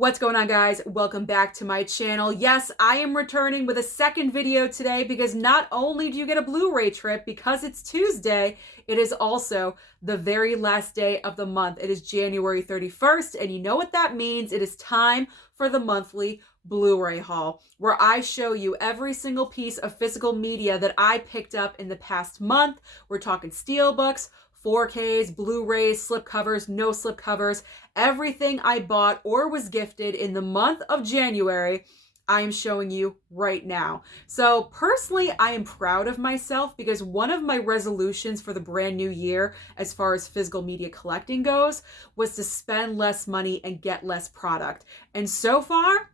What's going on, guys? Welcome back to my channel. Yes, I am returning with a second video today because not only do you get a Blu-ray trip because it's Tuesday, it is also the very last day of the month. It is January 31st, and you know what that means. It is time for the monthly Blu-ray haul, where I show you every single piece of physical media that I picked up in the past month. We're talking Steelbooks, 4Ks, Blu-rays, slipcovers, no slipcovers, everything I bought or was gifted in the month of January, I am showing you right now. So personally, I am proud of myself because one of my resolutions for the brand new year, as far as physical media collecting goes, was to spend less money and get less product. And so far,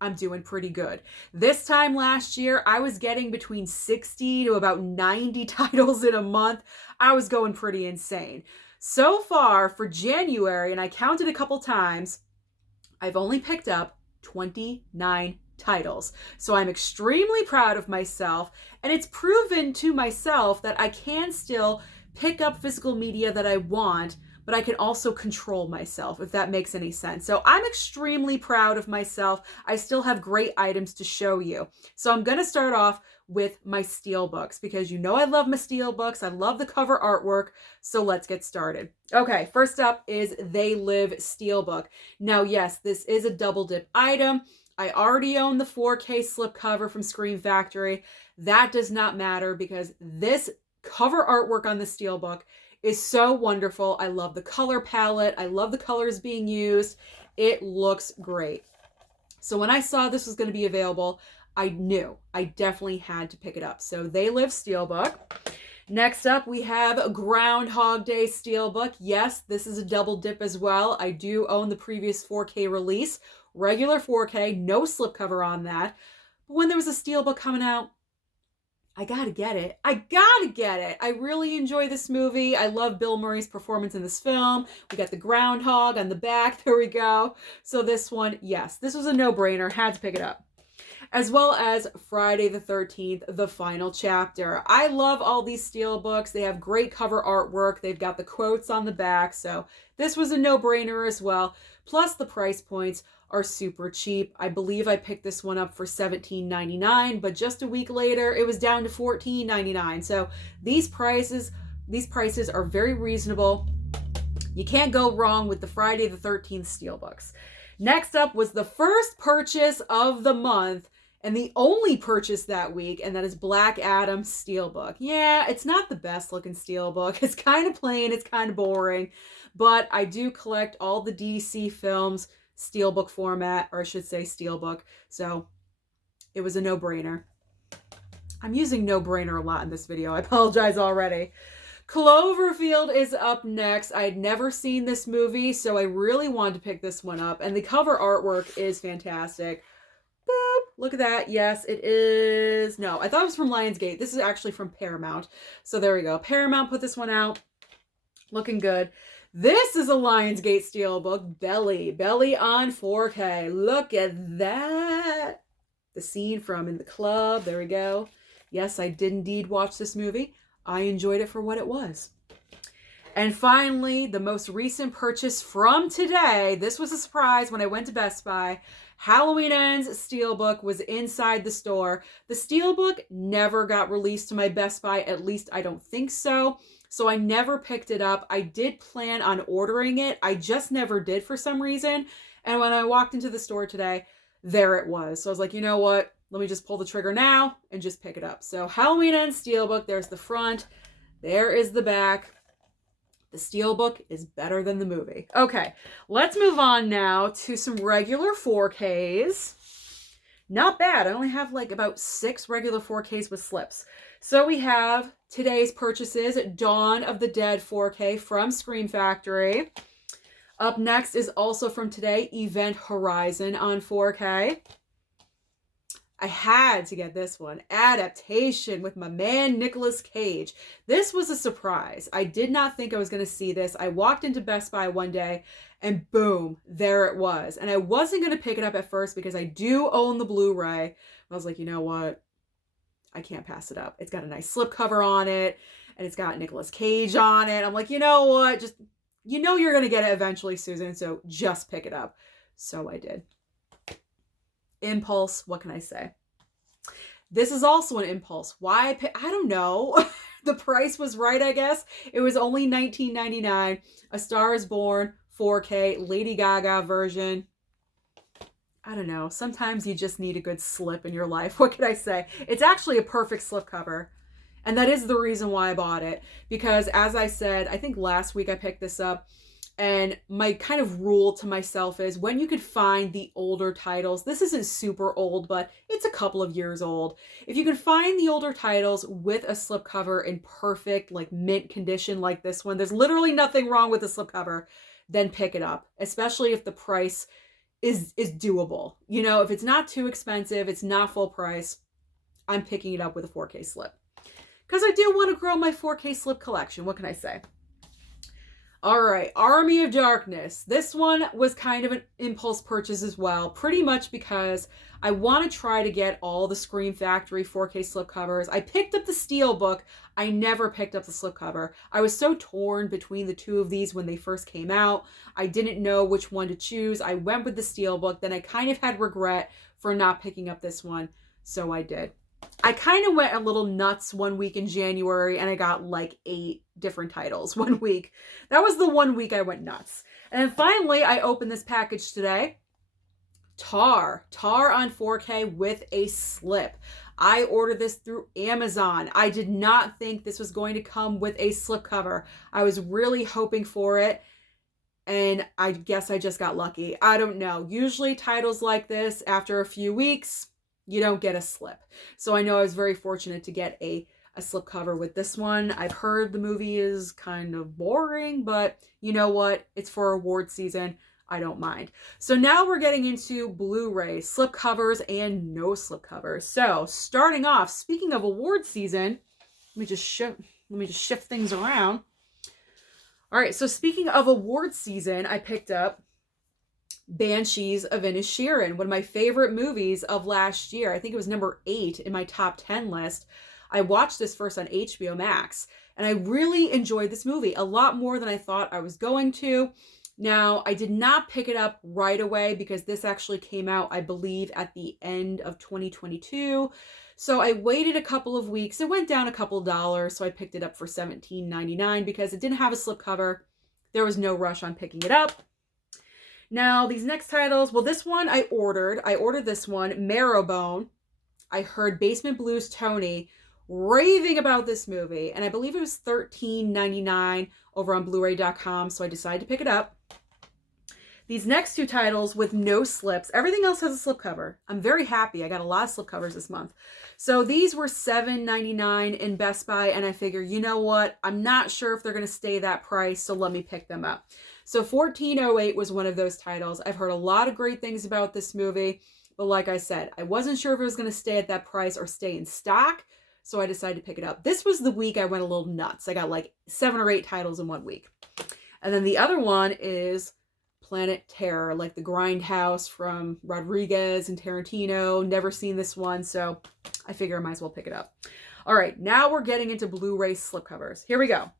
I'm doing pretty good. This time last year, I was getting between 60 to about 90 titles in a month. I was going pretty insane. So far for January, and I counted a couple times, I've only picked up 29 titles. So I'm extremely proud of myself, and it's proven to myself that I can still pick up physical media that I want, but I can also control myself, if that makes any sense. So I'm extremely proud of myself. I still have great items to show you. So I'm gonna start off with my Steelbooks because you know I love my Steelbooks. I love the cover artwork. So let's get started. Okay, first up is They Live Steelbook. Now, yes, this is a double dip item. I already own the 4K slipcover from Scream Factory. That does not matter because this cover artwork on the Steelbook is so wonderful. I love the color palette. I love the colors being used. It looks great. So when I saw this was going to be available, I knew I definitely had to pick it up. So They Live Steelbook. Next up, we have Groundhog Day Steelbook. Yes, this is a double dip as well. I do own the previous 4K release, regular 4K, no slipcover on that. But when there was a Steelbook coming out, I gotta get it. I gotta get it. I really enjoy this movie. I love Bill Murray's performance in this film. We got the groundhog on the back. There we go. So this one, yes, this was a no-brainer. Had to pick it up. As well as Friday the 13th, the final chapter. I love all these Steelbooks. They have great cover artwork. They've got the quotes on the back. So this was a no-brainer as well. Plus the price points are super cheap. I believe I picked this one up for $17.99, but just a week later, it was down to $14.99. So these prices are very reasonable. You can't go wrong with the Friday the 13th Steelbooks. Next up was the first purchase of the month and the only purchase that week, and that is Black Adam Steelbook. Yeah, it's not the best looking Steelbook. It's kind of plain, it's kind of boring, but I do collect all the DC films, Steelbook format, or I should say Steelbook, so it was a no-brainer. I'm using no-brainer a lot in this video. I apologize already. Cloverfield is up next. I had never seen this movie, so I really wanted to pick this one up, and the cover artwork is fantastic. Boop, look at that. Yes, it is. No, I thought it was from Lionsgate. This is actually from Paramount. So there we go. Paramount put this one out. Looking good. This is a Lionsgate Steelbook, Belly on 4K. Look at that. The scene from In the Club. There we go. Yes, I did indeed watch this movie. I enjoyed it for what it was. And finally, the most recent purchase from today. This was a surprise when I went to Best Buy. Halloween Ends Steelbook was inside the store. The Steelbook never got released to my Best Buy, at least I don't think so. So I never picked it up. I did plan on ordering it. I just never did for some reason. And when I walked into the store today, there it was. So I was like, you know what? Let me just pull the trigger now and just pick it up. So Halloween Ends Steelbook. There's the front. There is the back. The Steelbook is better than the movie. Okay, let's move on now to some regular 4Ks. Not bad. I only have like about 6 regular 4Ks with slips. So we have today's purchases, Dawn of the Dead 4K from Scream Factory. Up next is also from today, Event Horizon on 4K. I had to get this one, Adaptation with my man Nicolas Cage. This was a surprise. I did not think I was going to see this. I walked into Best Buy one day and boom, there it was. And I wasn't going to pick it up at first because I do own the Blu-ray. I was like, you know what? I can't pass it up. It's got a nice slipcover on it and it's got Nicolas Cage on it. I'm like, you know what? Just, you know you're going to get it eventually, Susan, so just pick it up. So I did. Impulse, what can I say? This is also an impulse. Why? I don't know. The price was right, I guess. It was only $19.99. A Star is Born 4K Lady Gaga version. I don't know. Sometimes you just need a good slip in your life. What can I say? It's actually a perfect slipcover. And that is the reason why I bought it. Because as I said, I think last week I picked this up. And my kind of rule to myself is when you could find the older titles, this isn't super old, but it's a couple of years old. If you can find the older titles with a slipcover in perfect, like mint condition like this one, there's literally nothing wrong with the slipcover, then pick it up, especially if the price is doable. You know, if it's not too expensive, it's not full price, I'm picking it up with a 4K slip. Because I do want to grow my 4K slip collection. What can I say? All right, Army of Darkness. This one was kind of an impulse purchase as well, pretty much because I want to try to get all the Scream Factory 4K slipcovers. I picked up the Steelbook. I never picked up the slipcover. I was so torn between the two of these when they first came out. I didn't know which one to choose. I went with the Steelbook. Then I kind of had regret for not picking up this one, so I did. I kind of went a little nuts one week in January and I got like 8 different titles one week. That was the one week I went nuts. And then finally, I opened this package today. Tar on 4K with a slip. I ordered this through Amazon. I did not think this was going to come with a slipcover. I was really hoping for it. And I guess I just got lucky. I don't know. Usually titles like this, after a few weeks, you don't get a slip. So I know I was very fortunate to get a slipcover with this one. I've heard the movie is kind of boring, but you know what? It's for award season. I don't mind. So now we're getting into Blu-ray, slipcovers and no slipcovers. So starting off, speaking of award season, let me just shift things around. All right, so speaking of award season, I picked up Banshees of Inisherin, one of my favorite movies of last year. I think it was number 8 in my top 10 list. I watched this first on HBO Max, and I really enjoyed this movie a lot more than I thought I was going to. Now, I did not pick it up right away because this actually came out, I believe, at the end of 2022. So I waited a couple of weeks. It went down a couple dollars, so I picked it up for $17.99 because it didn't have a slipcover. There was no rush on picking it up. Now, these next titles, well, this one I ordered. I ordered this one, Marrowbone. I heard Basement Blues Tony raving about this movie, and I believe it was $13.99 over on blu-ray.com, so I decided to pick it up. These next two titles with no slips, everything else has a slipcover. I'm very happy. I got a lot of slipcovers this month. So these were $7.99 in Best Buy, and I figure, you know what? I'm not sure if they're going to stay that price, so let me pick them up. So 1408 was one of those titles. I've heard a lot of great things about this movie, but like I said, I wasn't sure if it was going to stay at that price or stay in stock, so I decided to pick it up. This was the week I went a little nuts. I got like 7 or 8 titles in one week. And then the other one is Planet Terror, like the Grindhouse from Rodriguez and Tarantino. Never seen this one, so I figure I might as well pick it up. All right, now we're getting into Blu-ray slipcovers. Here we go.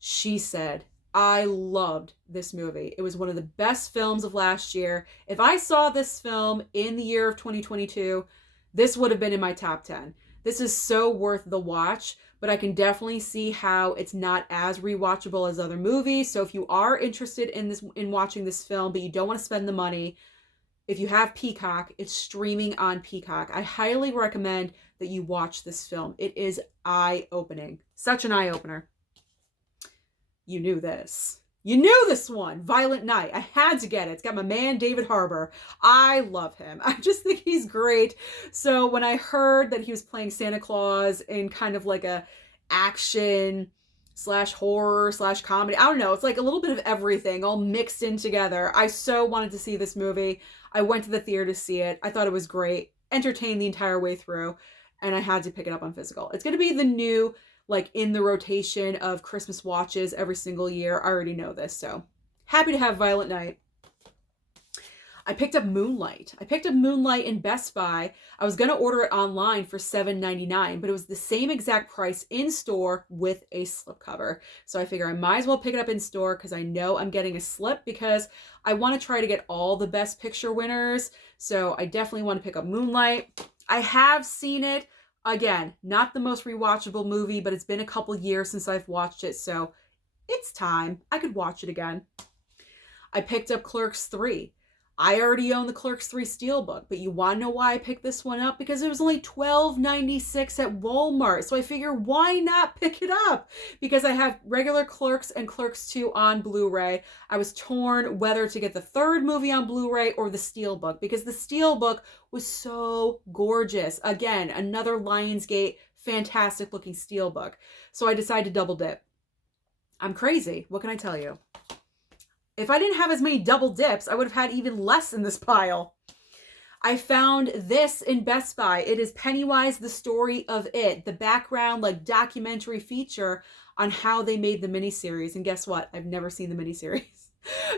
She Said. I loved this movie. It was one of the best films of last year. If I saw this film in the year of 2022, this would have been in my top 10. This is so worth the watch, but I can definitely see how it's not as rewatchable as other movies. So if you are interested in watching this film, but you don't want to spend the money, if you have Peacock, it's streaming on Peacock. I highly recommend that you watch this film. It is eye-opening. Such an eye-opener. You knew this. You knew this one. Violent Night. I had to get it. It's got my man David Harbour. I love him. I just think he's great. So when I heard that he was playing Santa Claus in kind of like a action / horror / comedy, I don't know. It's like a little bit of everything all mixed in together. I so wanted to see this movie. I went to the theater to see it. I thought it was great. Entertained the entire way through. And I had to pick it up on physical. It's going to be the new, like, in the rotation of Christmas watches every single year. I already know this, so happy to have Violent Night. I picked up Moonlight. I picked up Moonlight in Best Buy. I was going to order it online for $7.99, but it was the same exact price in store with a slipcover. So I figure I might as well pick it up in store because I know I'm getting a slip because I want to try to get all the Best Picture winners. So I definitely want to pick up Moonlight. I have seen it. Again, not the most rewatchable movie, but it's been a couple years since I've watched it, so it's time. I could watch it again. I picked up Clerks 3. I already own the Clerks 3 Steelbook, but you want to know why I picked this one up? Because it was only $12.96 at Walmart. So I figure, why not pick it up? Because I have regular Clerks and Clerks 2 on Blu-ray. I was torn whether to get the third movie on Blu-ray or the Steelbook, because the Steelbook was so gorgeous. Again, another Lionsgate, fantastic looking Steelbook. So I decided to double dip. I'm crazy. What can I tell you? If I didn't have as many double dips, I would have had even less in this pile. I found this in Best Buy. It is Pennywise, the Story of It, the background like documentary feature on how they made the miniseries. And guess what? I've never seen the miniseries.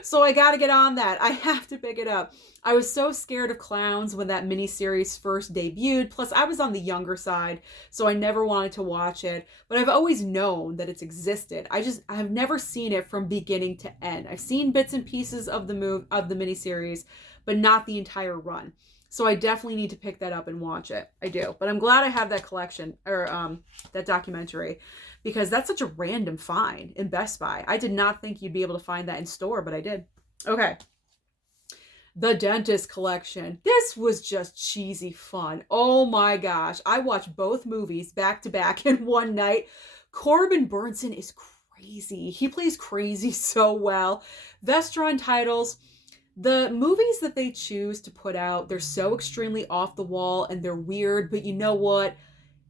So I got to get on that. I have to pick it up. I was so scared of clowns when that miniseries first debuted. Plus, I was on the younger side, so I never wanted to watch it. But I've always known that it's existed. I've never seen it from beginning to end. I've seen bits and pieces of the miniseries, but not the entire run. So I definitely need to pick that up and watch it. I do. But I'm glad I have that collection, or that documentary, because that's such a random find in Best Buy. I did not think you'd be able to find that in store, but I did. Okay. The Dentist Collection. This was just cheesy fun. Oh my gosh. I watched both movies back to back in one night. Corbin Burnson is crazy. He plays crazy so well. Vestron titles. The movies that they choose to put out, they're so extremely off the wall and they're weird, but you know what?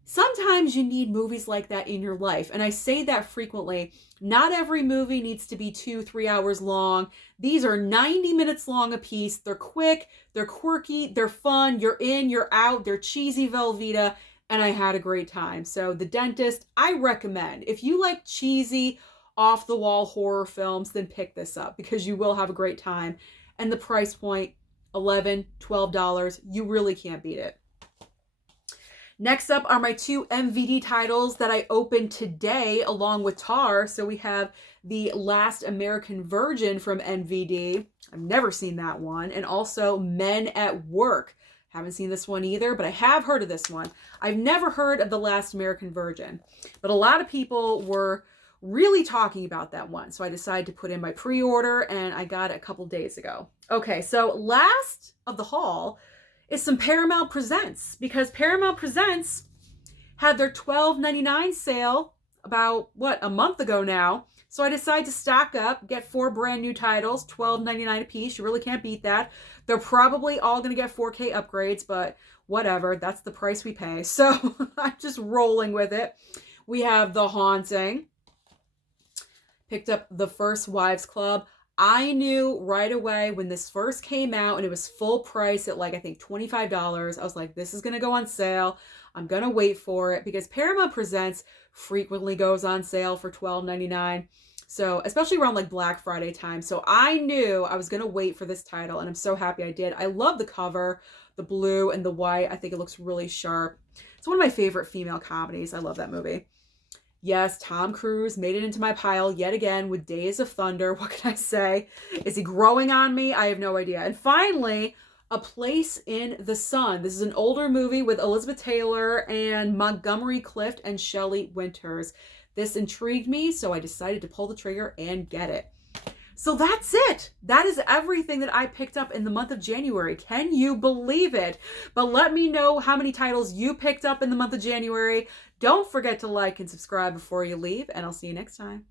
Sometimes you need movies like that in your life. And I say that frequently. Not every movie needs to be 2-3 hours long. These are 90 minutes long a piece. They're quick, they're quirky, they're fun. You're in, you're out. They're cheesy Velveeta. And I had a great time. So The Dentist, I recommend. If you like cheesy, off-the-wall horror films, then pick this up because you will have a great time. And the price point, $11, $12. You really can't beat it. Next up are my 2 MVD titles that I opened today along with Tar. So we have The Last American Virgin from MVD. I've never seen that one. And also Men at Work. Haven't seen this one either, but I have heard of this one. I've never heard of The Last American Virgin, but a lot of people were really talking about that one. So I decided to put in my pre-order and I got it a couple days ago. Okay, so last of the haul is some Paramount Presents, because Paramount Presents had their $12.99 sale about, a month ago now. So I decided to stock up, get 4 brand new titles, $12.99 a piece. You really can't beat that. They're probably all going to get 4K upgrades, but whatever. That's the price we pay. So I'm just rolling with it. We have The Haunting. Picked up The First Wives Club. I knew right away when this first came out and it was full price at I think $25. I was like, this is going to go on sale. I'm going to wait for it because Paramount Presents frequently goes on sale for $12.99. So especially around Black Friday time. So I knew I was going to wait for this title and I'm so happy I did. I love the cover, the blue and the white. I think it looks really sharp. It's one of my favorite female comedies. I love that movie. Yes, Tom Cruise made it into my pile yet again with Days of Thunder. What can I say? Is he growing on me? I have no idea. And finally, A Place in the Sun. This is an older movie with Elizabeth Taylor and Montgomery Clift and Shelley Winters. This intrigued me, so I decided to pull the trigger and get it. So that's it. That is everything that I picked up in the month of January. Can you believe it? But let me know how many titles you picked up in the month of January. Don't forget to like and subscribe before you leave, and I'll see you next time.